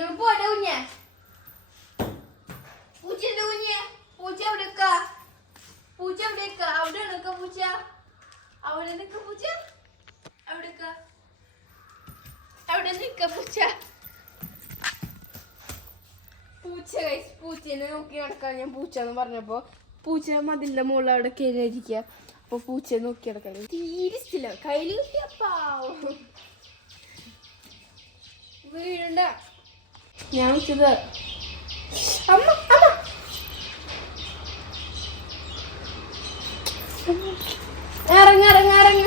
ഞങ്ങൾ പോടെ കുഞ്ഞെ പൂച്ചന്റെ കുഞ്ഞെ പൂച്ച എവിടെക്ക പൂച്ച എവിടെക്ക അവിടെ നിക്ക പൂച്ച അവിടെ നിക്ക പൂച്ച എവിടെക്ക അവിടെ നിക്ക പൂച്ച പൂച്ച guys, പൂച്ചേനെ നോക്കി നടക്കാൻ ഞാൻ പൂച്ച എന്ന് പറഞ്ഞപ്പോ പൂച്ച മതിലിന്റെ മുകളിൽ അവിടെ കയറിയിരിക്കുക അപ്പൊ പൂച്ചയെ നോക്കി നടക്കാൻ തീരിച്ചില്ല കയ്യിൽ കിട്ടിയപ്പാ പാവം വീഴണ്ട ഞാൻ വെച്ചത് അമ്മ അമ്മ. ഇറങ്ങ ഇറങ്ങ ഇറങ്ങ.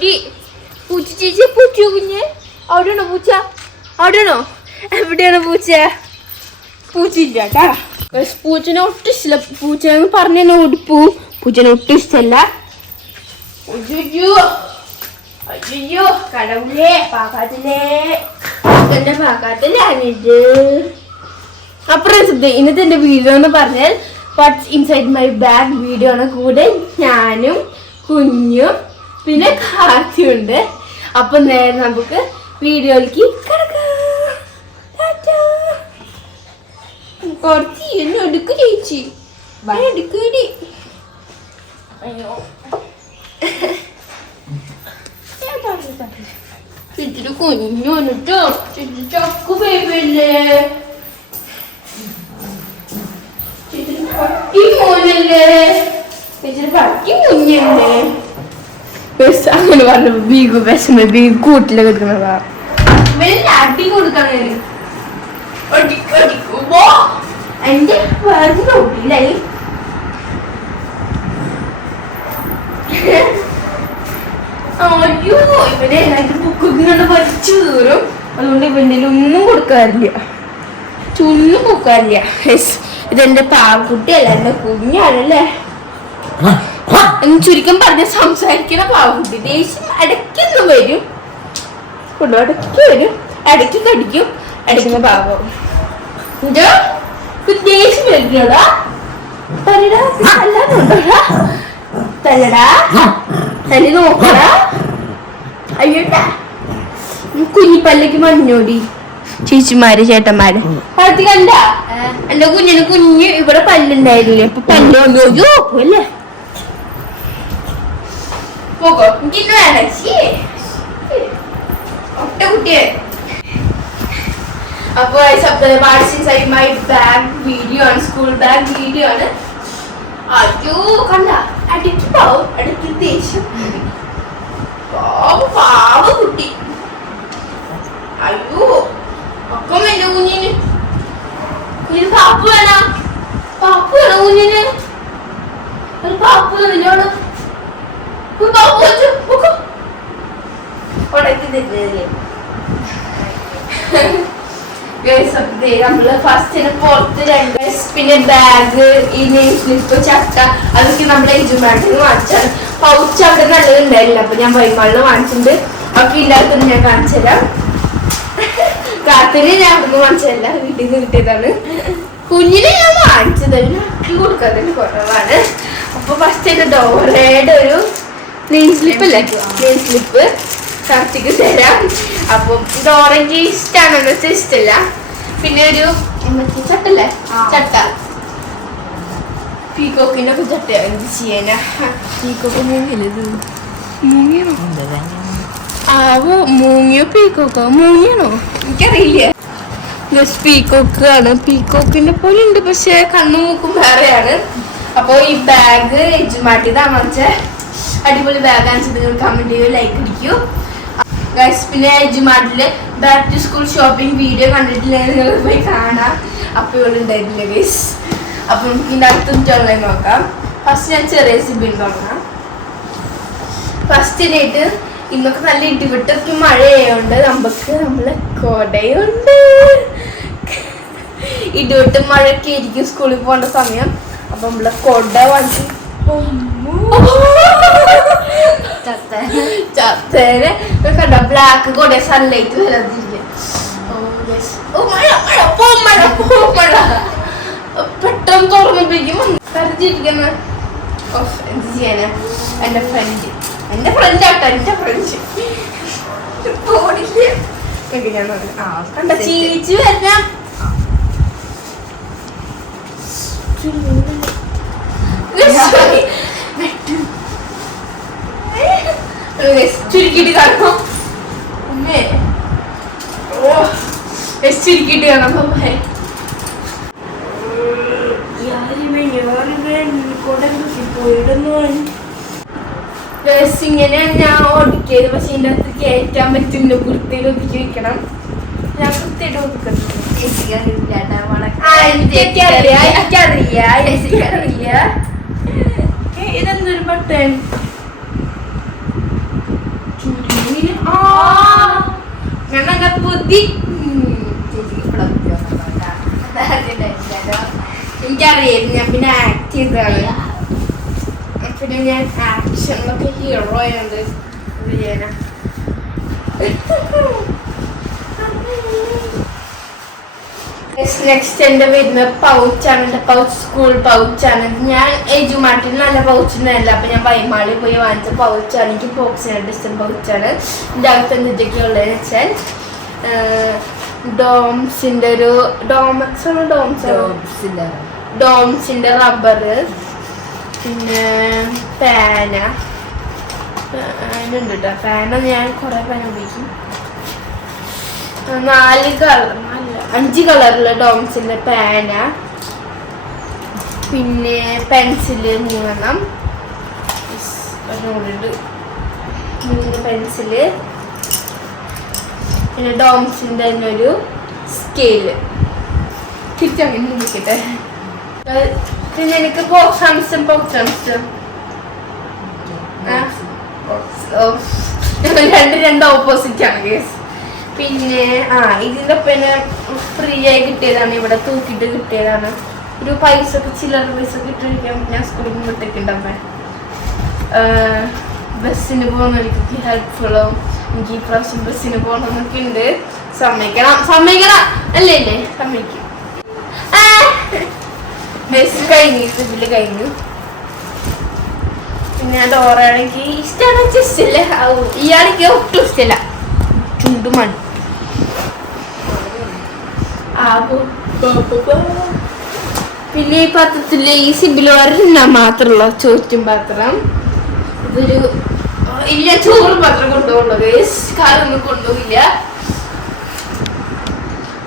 ഡി. പൂച്ച ചേച്ചി പൂച്ച കുഞ്ഞ്? അവിടെയാണോ പൂച്ച? അവിടെയാണോ? എവിടെയാണോ പൂച്ച? പൂച്ചയില്ല കേട്ടാ പൂച്ചനെ ഒട്ടും ഇഷ്ടമില്ല പൂച്ച എന്ന് പറഞ്ഞ ഉടുപ്പു പൂച്ചനെ ഒട്ടും ഇഷ്ടമല്ല അയ്യോ കടവുലേ എന്റെ അപ്പുറം ഇന്നത്തെ എന്റെ വീഡിയോ എന്ന് പറഞ്ഞാൽ what's inside my bag video ആണ്. കൂടെ ഞാനും കുഞ്ഞും പിന്നെ കാത്തിയുണ്ട് അപ്പൊ നേരെ നമുക്ക് വീഡിയോയിലേക്ക് കിടക്കാം. കുറച്ച് എന്നെ എടുക്ക് ചേച്ചി എടുക്കടി അയ്യോ കുഞ്ഞു വന്നിട്ടോ ചേച്ചി ചക്കു ബേബിയല്ലേ ചേച്ചിയുടെ പട്ടി മോനല്ലേ ചേച്ചിയുടെ പട്ടി കുഞ്ഞല്ലേ ബസ് അങ്ങനെ പറഞ്ഞു ബീഗു വിഷമ ബീഗ് കൂട്ടിലൊക്കെ എടുക്കുന്നതാ വലിയ അടി ഒടിക്കുമ്പോ എന്റെ വേറെ നോക്കിയില്ലായി അയ്യോ ഇവനെ എന്റെ ബുക്ക് ഇങ്ങനെ വലിച്ചു കീറും. അതുകൊണ്ട് ഇവന്റെ ഒന്നും കൊടുക്കാറില്ല. ചുന്നും കൊടുക്കാറില്ല. ഇതെന്റെ പാവക്കുട്ടി അല്ല എന്റെ കുഞ്ഞാണല്ലേ. എന്ന് ചുരുക്കം പറഞ്ഞ സംസാരിക്കണ പാവക്കുട്ടി. ദേഷ്യം ഇടയ്ക്കൊന്നും വരും. കൊണ്ടു ഇടയ്ക്ക് വരും. ഇടയ്ക്ക് കടിക്കും. അടക്കുന്ന പാവം. ഇതോ? ദേഷ്യം വരുന്നോടാ തല്ലി നോക്കടാ. അയ്യോട്ടാ. കുഞ്ഞിപ്പല്ലേക്ക് മഞ്ഞോടി. ചേച്ചിമാര് ചേട്ടന്മാര്. അത് കണ്ട? എന്റെ കുഞ്ഞിന് കുഞ്ഞ് ഇവിടെ പല്ലുണ്ടായിരുന്നില്ലേ? അപ്പൊ പല്ല് വന്നു അയ്യോ അല്ലേ പോകോ. എനിക്കിന്ന് വേണ്ട. ഒറ്റ കുട്ടിയെ. അപ്പൊ ഐ മൈ ബാഗ് വീഡിയോ ആണ് സ്കൂൾ ബാഗ് വീഡിയോ ആണ്. അയ്യോ കണ്ട? അടിക്ക് അടിക്ക് ദേഷ്യം. പാവ കുട്ടി. അയ്യോ അപ്പം എന്റെ കുഞ്ഞിന്. കുഞ്ഞിന് പാപ്പു വേണം. പാപ്പു വേണം കുഞ്ഞിന്? ഒരു പാപ്പു നിന്നോട് പാപ്പു വെച്ചു ഉടക്കി തരുന്നില്ലേ നമ്മൾ ഫസ്റ്റിന് പുറത്ത് രണ്ട് പിന്നെ ബാഗ് ഈ നെയിം ചക്ക അതൊക്കെ നമ്മുടെ യജമാനിന് വാങ്ങിച്ചാൽ പൗച്ച് അവിടെ നല്ലത് ഉണ്ടായില്ല അപ്പൊ ഞാൻ വൈമാളിന് വാങ്ങിച്ചിട്ടുണ്ട്. ഒക്കെ ഇല്ലാത്തത് ഞാൻ കാണിച്ചു തരാം. കാത്തിന് ഞാൻ അവിടുന്ന് വാങ്ങിച്ചതല്ല വീട്ടിൽ നിന്ന് കിട്ടിയതാണ്. കുഞ്ഞിനെ ഞാൻ വാങ്ങിച്ചത്. അക്കി കൊടുക്കാതിന് കുറവാണ്. അപ്പൊ ഫസ്റ്റ് ഡോറയുടെ ഒരു നെയിം സ്ലിപ്പ് അല്ലേ? നെയിം കാർത്തിക്ക് തരാം അപ്പം ഇത് ഓറഞ്ച് ഇഷ്ടമാണെന്ന് വെച്ചാൽ ഇഷ്ടമല്ല പിന്നെ ഒരു ചട്ടല്ലേ? ചട്ട. പീക്കോക്കിന്റെ ഒക്കെ ചട്ട എന്ത് ചെയ്യാനാ? പീക്കോക്ക് മൂങ്ങിയത് മൂങ്ങിയാണോ ആവോ മൂങ്ങിയോ പീക്കോക്കോ? മൂങ്ങിയാണോ? എനിക്കറിയില്ല. പീക്കോക്ക് ആണ് പീക്കോക്കിന്റെ പോലെ ഉണ്ട് പക്ഷെ കണ്ണും മൂക്കും വേറെയാണ്. അപ്പൊ ഈ ബാഗ് എജുമാട്ടിയതാണ് വെച്ചാൽ അടിപൊളി ബാഗ് ആൻസർ നിങ്ങൾ കമന്റ് ചെയ്യൂ ലൈക്ക് അടിക്കൂ. ഗൈസ് പിന്നെ എജുമാട്ടിൽ back to school shopping video കണ്ടിട്ടില്ലെങ്കിൽ നിങ്ങൾ പോയി കാണാം. അപ്പോൾ ഇവിടെ ഉണ്ടായിട്ടില്ല ഗൈസ് അപ്പൊ നമുക്ക് ഇതിന്റെ അടുത്തുള്ള നോക്കാം. ഫസ്റ്റ് ഞാൻ ചെറിയ സിബിൻ തുടങ്ങാം. ഫസ്റ്റിനായിട്ട് ഇന്നൊക്കെ നല്ല ഇടിവിട്ടൊക്കെ മഴയായതുകൊണ്ട് നമുക്ക് നമ്മൾ കൊടയുണ്ട്. ഇടിവിട്ട് മഴയൊക്കെ ആയിരിക്കും സ്കൂളിൽ പോകേണ്ട സമയം. അപ്പൊ നമ്മളെ കൊട വാങ്ങി. ചത്തേനെ കണ്ട ബ്ലാക്ക് കൊട സൺലൈറ്റ് വരാതിരിക്കും പെട്ടെന്ന് തുറന്നപ്പോഴേക്കും കരുതി ചിരിക്കുന്ന ഓഫ് എന്ത് ചെയ്യാനാ? എന്റെ ഫ്രണ്ട് എന്റെ ഫ്രണ്ട് ആട്ടോ എന്റെ ഫ്രണ്ട് എനിക്ക് ഞാൻ ആ കണ്ട ചീച്ചു വരണം. ചുരുക്കിട്ട് കാണും. ഉമ്മേ. ഓ ചുരുക്കിട്ട് കാണാം അമ്മേ ഇങ്ങനെയാണ് ഞാൻ ഒതുക്കിയത് പക്ഷെ ഇതിന്റെ അകത്ത് കയറ്റാൻ പറ്റുന്ന വൃത്തിയിൽ ഒതുക്കി വെക്കണം. ഞാൻ വൃത്തിയായിട്ട് ഒതുക്കുന്നത് എനിക്കറിയാം എനിക്കറിയാം ഇതെന്തൊരു ബട്ടൺ ഞാനങ്ങ ബുദ്ധി എനിക്കറിയായിരുന്നു ഞാൻ പിന്നെ ആക്ട് ചെയ്തതാണ്. പിന്നെ ഞാൻ ആക്ഷനിലൊക്കെ ഹീറോ ആയത് ഇത് ചെയ്യാനാ നെക്സ്റ്റ് എന്റെ വരുന്ന പൗച്ചാണ് എന്റെ പൗച്ച് സ്കൂൾ പൗച്ചാണ് ഞാൻ എജുമാട്ടിൽ നല്ല പൗച്ച് ഉണ്ടായില്ല അപ്പൊ ഞാൻ വൈമാളിൽ പോയി വാങ്ങിച്ച പൗച്ചാണ് എനിക്ക് ബോക്സിനായിട്ട് ഇഷ്ടം പൗച്ചാണ് എന്റെ അകത്ത് എന്തൊക്കെയാണ് ഉള്ളതെന്ന് വെച്ചാൽ ഡോംസിന്റെ ഒരു ഡോമക്സ് ആണ്? ഡോംസ് ഡോംസിന്റെ റബ്ബർ പിന്നെ പാന. അതിനുണ്ട് കേട്ടോ പാന ഞാൻ കുറെ പാന ഉപയോഗിക്കും. നാല് കളർ. അഞ്ച് കളറിലെ ഡോംസിന്റെ പാന പിന്നെ പെൻസിൽ മൂന്നെണ്ണം ഒരെണ്ണമുണ്ട് മൂന്ന് പെൻസിൽ പിന്നെ ഡോംസിന്റെ തന്നെ ഒരു സ്കെയിൽ തിരിച്ചങ്ങനെ നിൽക്കട്ടെ പിന്നെ എനിക്ക് ബോക്സ് ആംസും രണ്ട് രണ്ട് ഓപ്പോസിറ്റ് ആണ് കേസ് പിന്നെ ആ ഇതിന്റെ പിന്നെ ഫ്രീ ആയി കിട്ടിയതാണ്. ഇവിടെ തൂക്കിയിട്ട് കിട്ടിയതാണ്. ഒരു പൈസ ഒക്കെ ചില്ലറ പൈസ കിട്ടിയിരിക്കാൻ ഞാൻ സ്കൂളിൽ നിന്ന് വിട്ടിട്ടുണ്ടമ്മേ ബസ്സിന് പോകുന്നവർക്ക് ഹെൽപ്ഫുള്ളും എനിക്ക് ഈ പ്രാവശ്യം ബസ്സിന് പോകണമെന്നൊക്കെ ഉണ്ട്. സമ്മതിക്കണം. സമ്മതിക്കണം. അല്ലേ അല്ലേ? സമ്മതിക്കും. ബസ് കഴിഞ്ഞു. സിബിൽ കഴിഞ്ഞു. പിന്നെ ഡോറാണെങ്കിൽ ഇഷ്ടമാണ് ഇഷ്ടമല്ല ഇയാളെനിക്ക് ഒട്ടും ഇഷ്ടമില്ല ചുണ്ടുമാണ് പിന്നെ ഈ പാത്രത്തിൽ ഈ സിബിൽ ഒരെണ്ണം മാത്രമുള്ള ചോറ്റും പാത്രം. ഇതൊരു ഇല്ല ചോറും പാത്രം കൊണ്ടുപോകുന്നത്. കാറൊന്നും കൊണ്ടുപോകില്ല.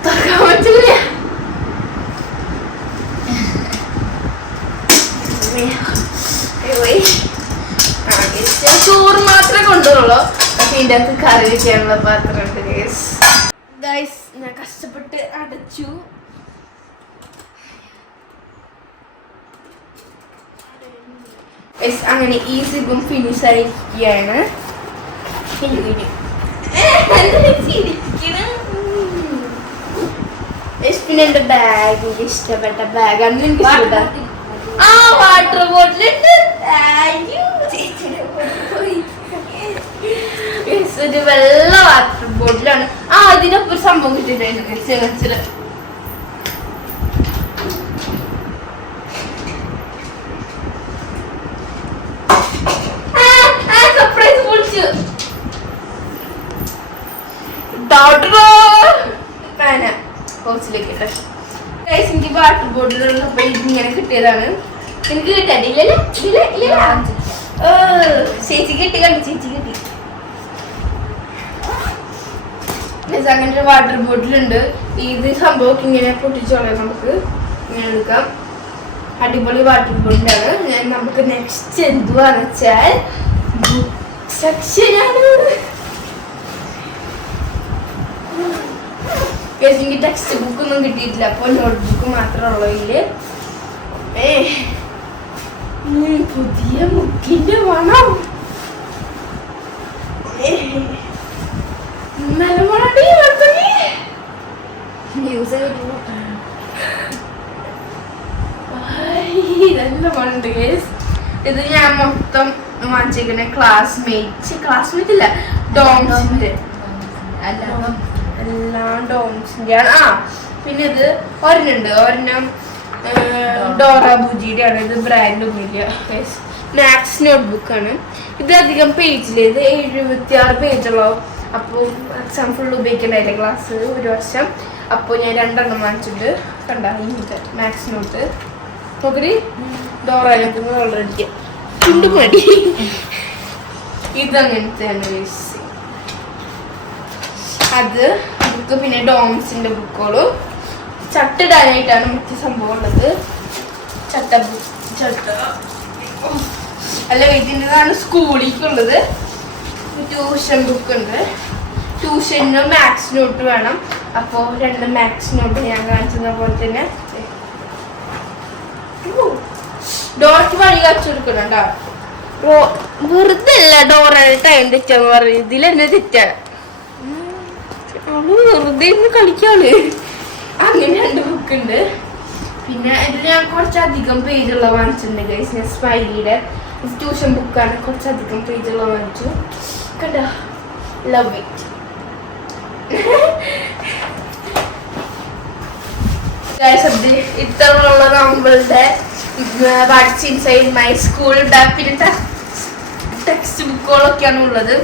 തുറക്കാൻ പറ്റില്ല ചോറ് മാത്രമേ കൊണ്ടുപോകുള്ളൂ. ഇതിന്റെ അകത്ത് കറി വെക്കാനുള്ള പാത്രമുണ്ട് ഗൈസ് ഗൈസ് ഞാൻ കഷ്ടപ്പെട്ട് അടച്ചു. അങ്ങനെ ഈ സിബും ഫിനിഷ് ആയിരിക്കുകയാണ്. പിന്നെ എന്റെ ബാഗ് എനിക്ക് ഇഷ്ടപ്പെട്ട ബാഗാണ് എനിക്ക് ഇഷ്ടപ്പെട്ട ആ വാട്ടർ ബോട്ടിലുണ്ട് താങ്ക് യു ഒരു വെള്ള വാട്ടർ ബോട്ടിലാണ് ആ അതിനൊപ്പം ഒരു സംഭവം കിട്ടിയിട്ടായിരുന്നു ചെറുച്ചിൽ ഗൈസ് എനിക്ക് വാട്ടർ ബോട്ടിലുള്ളപ്പോ ഇങ്ങനെ കിട്ടിയതാണ്. എനിക്ക് കിട്ടാനില്ലല്ലോ ഇല്ല ഇല്ല ഓ ചേച്ചി കിട്ടി കണ്ടു? ചേച്ചി കിട്ടി. അങ്ങനെ ഒരു വാട്ടർ ബോട്ടിൽ ഉണ്ട്. ഇത് സംഭവം ഇങ്ങനെ പൊട്ടിച്ചോളാം നമുക്ക്. ഇങ്ങനെ എടുക്കാം. അടിപൊളി വാട്ടർ ബോട്ടിലാണ് ഞാൻ നമുക്ക് നെക്സ്റ്റ് എന്തുവാന്ന് വെച്ചാൽ സെക്ഷനാണ് എനിക്ക് ടെക്സ്റ്റ് ബുക്ക് ഒന്നും കിട്ടിയിട്ടില്ല. അപ്പോൾ നോട്ട് ബുക്ക് മാത്രമേ ഉള്ളൂ പുതിയ ബുക്കിന്റെ മണം ഏ, നല്ല മണടി വർത്തനി ന്യൂസ് നല്ല മണുണ്ട് കേസ് ഇത് ഞാൻ മൊത്തം വാങ്ങിച്ചിരിക്കണ ക്ലാസ്മേറ്റ് ക്ലാസ്മേറ്റ് ഇല്ല ഡോംസിന്റെ എല്ലാം ഡോംസിന്റെ ആണ് ആ പിന്നെ ഇത് ഒരെണ്ണുണ്ട് ഒരെണ്ണം ഡോറ ബുജിയുടെ ആണ്. ഇത് ബ്രാൻഡ് ഒന്നുമില്ല മാത്സ് നോട്ട്ബുക്ക് ആണ്. ഇത് അധികം പേജിൽ ഇത് എഴുപത്തി ആറ് പേജുള്ളൂ അപ്പോൾ എക്സാം ഫുൾ ഉപയോഗിക്കണ്ടായില്ലേ ക്ലാസ് ഒരു വർഷം? അപ്പോൾ ഞാൻ രണ്ടെണ്ണം വാങ്ങിച്ചിട്ട് കണ്ട? ഇങ്ങനത്തെ മാത്സ് നോട്ട് നോക്കി ഡോറയിലൊക്കെ ഓൾറെഡി ചുണ്ട് മടി. ഇതങ്ങനത്തെയാണ് വേസ്റ്റ് അത് ബുക്ക് പിന്നെ ഡോംസിന്റെ ബുക്കുകളും. ചട്ടിടാനായിട്ടാണ് മറ്റ് സംഭവം ഉള്ളത്. ചട്ട ബുക്ക് ചട്ട. അല്ല ഇതിന്റെതാണ് സ്കൂളിലേക്കുള്ളത് ട്യൂഷൻ ബുക്ക് ഉണ്ട്. ട്യൂഷനും മാത്സ് നോട്ട് വേണം. അപ്പോൾ രണ്ട് മാത്സ് നോട്ട് ഞാൻ കാണിച്ചത് പോലെ തന്നെ. ഡോട്ട് വഴി കാണിച്ചു കൊടുക്കുന്നുണ്ടോ വെറുതെ അല്ല ഡോറയുടെ ടൈം തെറ്റാന്ന് പറയും. ഇതിൽ എന്നെ തെറ്റാണ് അവൾ വെറുതെ ഇന്ന് കളിക്കാണ്. അങ്ങനെ രണ്ട് ബുക്ക് ഉണ്ട്. പിന്നെ ഇതിൽ ഞാൻ കുറച്ചധികം പേജുള്ള വാങ്ങിച്ചിട്ടുണ്ട് ഗൈസ് ഞാൻ സ്മൈലിയുടെ ട്യൂഷൻ ബുക്കാണ് കുറച്ചധികം പേജുള്ള വാങ്ങിച്ചു കണ്ട ലവ് ഇറ്റ് ഇത്തരമുള്ള നമ്മളുടെ വാട്സ് ഇൻസൈഡ് മൈ സ്കൂൾ പിന്നെ ടെക്സ്റ്റ് ബുക്കുകളൊക്കെയാണ് ഉള്ളത്.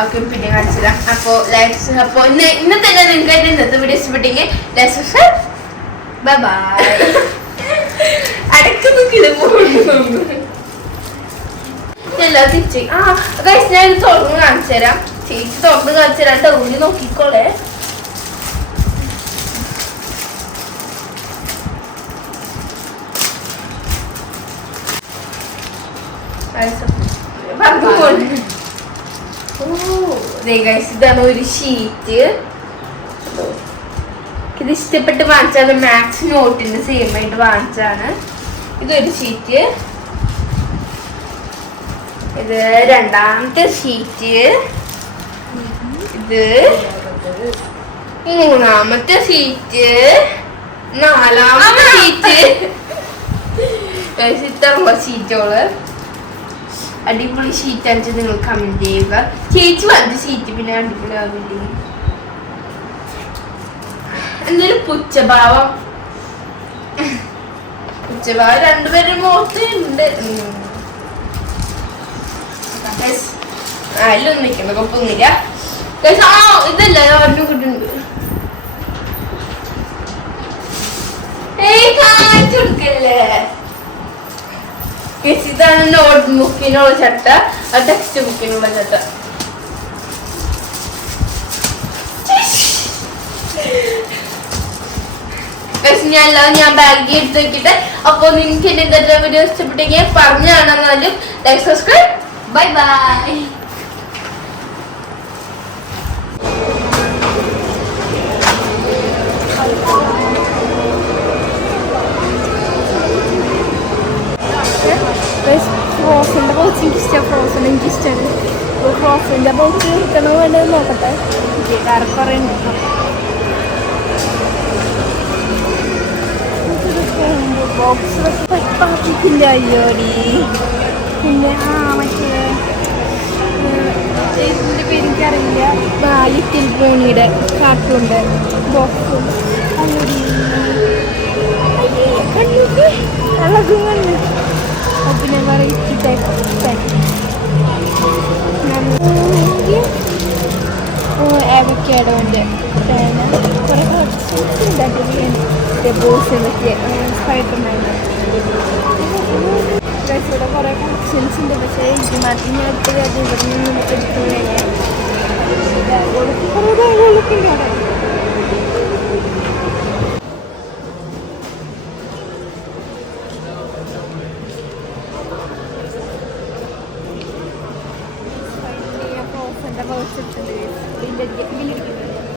ഓക്കെ പിന്നെ കാണിച്ചുതരാം അപ്പോൾ ലൈക്സ് അപ്പോൾ ഇന്ന് ഇന്ന് തന്നെ നിങ്ങൾക്ക് ഇന്നത്തെ വീഡിയോ ഇഷ്ടപ്പെട്ടെങ്കിൽ ലൈക്സ് ബൈ അടക്കുന്നു കിളമ്പ് എല്ലാ തിരിച്ച് ആ ഗൈസ് ഞാൻ ഇത് തുറന്ന് കാണിച്ചു തരാം. ചേച്ചി തുറന്ന് കാണിച്ചു തരാം. ഡൗണി നോക്കിക്കോളെ. ഇതാണ് ഒരു ഷീറ്റ് ഇത് ഇഷ്ടപ്പെട്ട് വാങ്ങിച്ചാണ് മാത്സ് നോട്ടിന് സെയിം ആയിട്ട് വാങ്ങിച്ചാണ് ഇതൊരു ഷീറ്റ് ഇത് രണ്ടാമത്തെ ഷീറ്റ് ഇത് മൂന്നാമത്തെ ഷീറ്റ് നാലാമത്തെ ഷീറ്റ് ഇത്തരമുള്ള ഷീറ്റുകൾ അടിപൊളി ഷീറ്റ് അടിച്ച് നിങ്ങൾ കമന്റ് ചെയ്യുക. ചേച്ചി വന്ന ഷീറ്റ് പിന്നെ അടിപൊളി ആവില്ലേ എന്തൊരു പുച്ഛഭാവം. പുച്ഛഭാവം രണ്ടുപേരും മുഖത്തുണ്ട് അതിലൊന്നും നിൽക്കണ്ട കുഴപ്പമൊന്നുമില്ല Guys, ആ ഇതല്ല ഒരെണ്ണം കിട്ടുന്നുണ്ട് കാണിച്ചു കൊടുക്കല്ലേ? ഇതാണ് നോട്ട് ബുക്കിനുള്ള ചട്ട ആ ടെക്സ്റ്റ് ബുക്കിനുള്ള ചട്ട. ഞാൻ എല്ലാം ഞാൻ ബാഗിൽ എടുത്ത് വെക്കട്ടെ അപ്പോൾ നിങ്ങൾക്ക് എന്റെ ഇന്നത്തെ വീഡിയോ ഇഷ്ടപ്പെട്ടെങ്കിൽ പറഞ്ഞു കാണാന്നാലും ലൈക്ക് സബ്സ്ക്രൈബ് ബൈ ബൈ ഫ്രോസിന്റെ ബോച്ച് എനിക്ക് ഇഷ്ടമാണ് ഫ്രോസൺ എനിക്ക് ഇഷ്ടമാണ് അപ്പോൾ ഫ്രോസിന്റെ ബോച്ച് കിട്ടണോ വേണ്ടത് നോക്കട്ടെ കാരണം കുറേ ഉണ്ട് ബോക്സ് പാക്കിക്കില്ല അയ്യോടി പിന്നെ ആ ഇതിന്റെ പേര് എനിക്കറിയില്ല ലിറ്റിൽ പോണിയുടെ കാർട്ടൂണിന്റെ ബോക്സ്. അളകും കണ്ണ് പിന്നെ വെറൈറ്റി പേന. കുറേ കളക്ഷൻസ് ഉണ്ടാക്കിയ ബോസ് എന്നൊക്കെ. സ്പൈഡർമാന്റെ ഇവിടെ കുറേ ഉണ്ട്. പക്ഷേ ഇത് മാത്രം ഞാൻ എടുത്ത് അത് ഇവിടെ നിന്ന് എടുത്തു കഴിഞ്ഞാൽ ബാഗുകളൊക്കെ ഉണ്ട് അവിടെ.